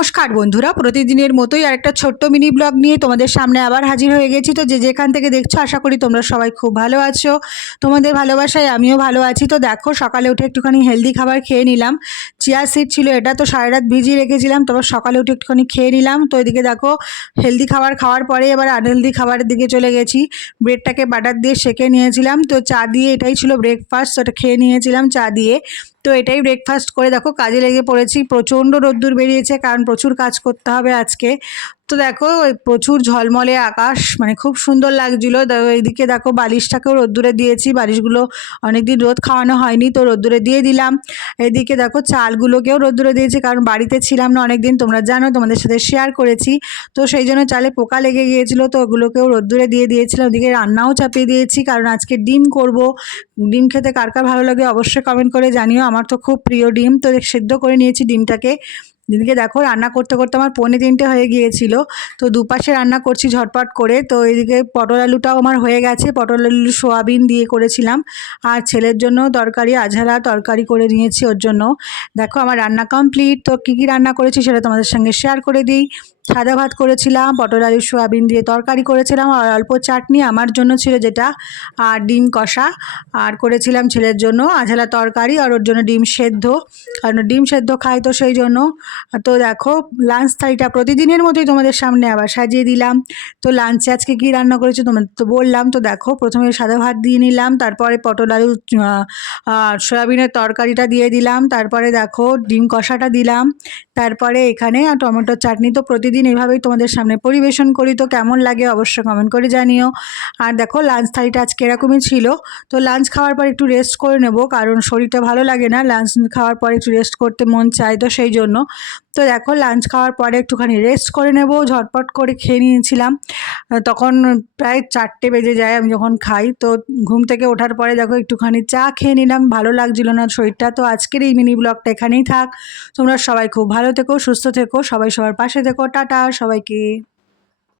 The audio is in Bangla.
নমস্কার বন্ধুরা, প্রতিদিনের মতোই আর একটা ছোট্ট মিনি ব্লগ নিয়ে তোমাদের সামনে আবার হাজির হয়ে গেছি। তো যে যেখান থেকে দেখছ, আশা করি তোমরা সবাই খুব ভালো আছো। তোমাদের ভালোবাসায় আমিও ভালো আছি। তো দেখো, সকালে উঠে একটুখানি হেলদি খাবার খেয়ে নিলাম। চিয়া সিড ছিল, এটা তো সারা রাত ভিজিয়ে রেখেছিলাম, তারপর সকালে উঠে একটুখানি খেয়ে নিলাম। তো এদিকে দেখো হেলদি খাবার খাওয়ার পরে এবার আনহেলদি খাবারের দিকে চলে গেছি। ব্রেডটাকে বাটার দিয়ে সেঁকে নিয়েছিলাম। তো চা দিয়ে এটাই ছিল ব্রেকফাস্ট ওটা খেয়ে নিয়েছিলাম চা দিয়ে। তো এটাই ব্রেকফাস্ট করে দেখো, কাজে লেগে পড়েছি। প্রচণ্ড রোদ্দুর বেরিয়েছে, কারণ প্রচুর কাজ করতে হবে আজকে। তো দেখো, ওই প্রচুর ঝলমলে আকাশ মানে খুব সুন্দর লাগছিল। এইদিকে দেখো, বালিশটাকেও রোদ্দুরে দিয়েছি। বালিশগুলো অনেকদিন রোদ খাওয়ানো হয়নি, তো রোদ্দুরে দিয়ে দিলাম। এদিকে দেখো, চালগুলোকেও রোদ্দুরে দিয়েছি, কারণ বাড়িতে ছিলাম না অনেকদিন, তোমরা জানো, তোমাদের সাথে শেয়ার করেছি। তো সেই জন্য চালে পোকা লেগে গিয়েছিল, তো ওগুলোকেও রোদ্দুরে দিয়ে দিয়েছিলাম। ওদিকে রান্নাও চাপিয়ে দিয়েছি, কারণ আজকে ডিম করব। ডিম খেতে কার কার ভালো লাগে অবশ্যই কমেন্ট করে জানিও। আমার তো খুব প্রিয় ডিম, তো সেদ্ধ করে নিয়েছি ডিমটাকে। দিদিকে দেখো রান্না করতে করতে আমার পৌনে তিনটে হয়ে গিয়েছিল। তো দুপাশে রান্না করছি ঝটপট করে। তো এদিকে পটল আলুটাও আমার হয়ে গেছে। পটল আলু সোয়াবিন দিয়ে করেছিলাম। আর ছেলের জন্য তরকারি আঝালা তরকারি করে নিয়েছি ওর জন্য। দেখো আমার রান্না কমপ্লিট তো কী কী রান্না করেছি সেটা তোমাদের সঙ্গে শেয়ার করে দিই। সাদা ভাত করেছিলাম, পটল, আলু, সোয়াবিন দিয়ে তরকারি করেছিলাম আর অল্প চাটনি আমার জন্য ছিল যেটা, আর ডিম কষা আর করেছিলাম ছেলের জন্য আঝালা তরকারি আর ওর জন্য ডিম সেদ্ধ। ও ডিম সেদ্ধ খায় তো সেই জন্য। তো দেখো লাঞ্চ থালিটা প্রতিদিনের মতোই তোমাদের সামনে আবার সাজিয়ে দিলাম। তো লাঞ্চে আজকে কী রান্না করেছি তোমাদের তো বললাম। তো দেখো, প্রথমে সাদা ভাত দিয়ে নিলাম, তারপরে পটল, আলু আর সয়াবিনের তরকারিটা দিয়ে দিলাম, তারপরে দেখো ডিম কষাটা দিলাম, তারপরে এখানে আর টমেটোর চাটনি তো প্রতিদিন এভাবেই তোমাদের সামনে পরিবেশন করি। তো কেমন লাগে অবশ্যই কমেন্ট করে জানিও। আর দেখো লাঞ্চ থালিটা আজকে এরকমই ছিল। তো লাঞ্চ খাওয়ার পর একটু রেস্ট করে নেব, কারণ শরীরটা ভালো লাগে না। লাঞ্চ খাওয়ার পর একটু রেস্ট করতে মন চায় তো সেই জন্য। তো দেখো লাঞ্চ খাওয়ার পরে একটুখানি রেস্ট করে নেব, ঝটপট করে খেয়ে নিয়েছিলাম। তখন প্রায় চারটে বেজে যায় আমি যখন খাই। তো ঘুম থেকে ওঠার পরে দেখো, একটুখানি চা খেয়ে নিলাম। ভালো লাগছিল না শরীরটা। তো আজকের এই মিনি ব্লগটা এখানেই থাক। তোমরা সবাই খুব ভালো থেকো, সুস্থ থেকো, সবাই সবার পাশে থেকো। টাটা সবাইকে।